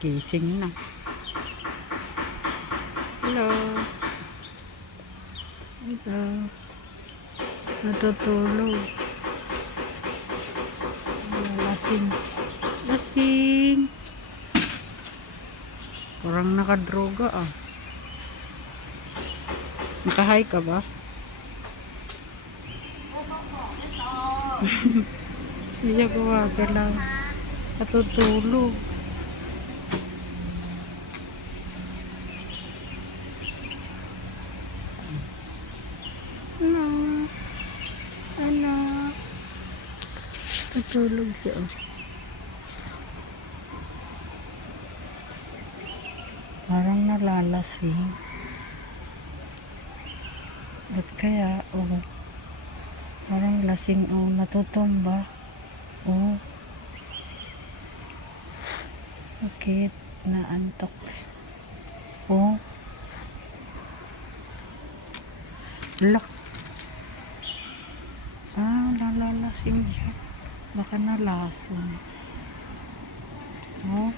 Gising na. Hello. Ito. Natutulog. Lasing. Lasing. Parang nakadroga ah. Nakahay ka ba? Hindi ko lang. Natutulog. Ano? Ano? Natulog siya. Parang nalalasing. Ba't kaya? Oh. Parang lasing. Oh, natutumba. Oh. Bakit? Naantok. Oh. Look. Ah, lalalasing siya. Baka nalasong. Oh.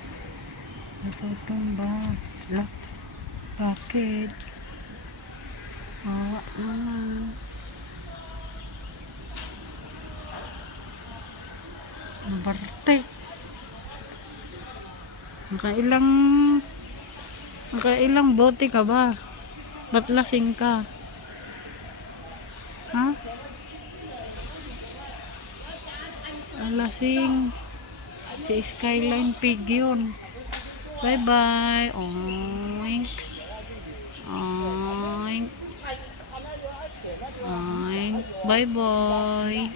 Natutumba. Look. Bakit? Awa naman. Barte. Nakailang bote ka ba? Ba't lasing ka? Ha? Lasing. Si Skyline Pig yun. Bye bye. Oink. Oink. Oink. Bye bye.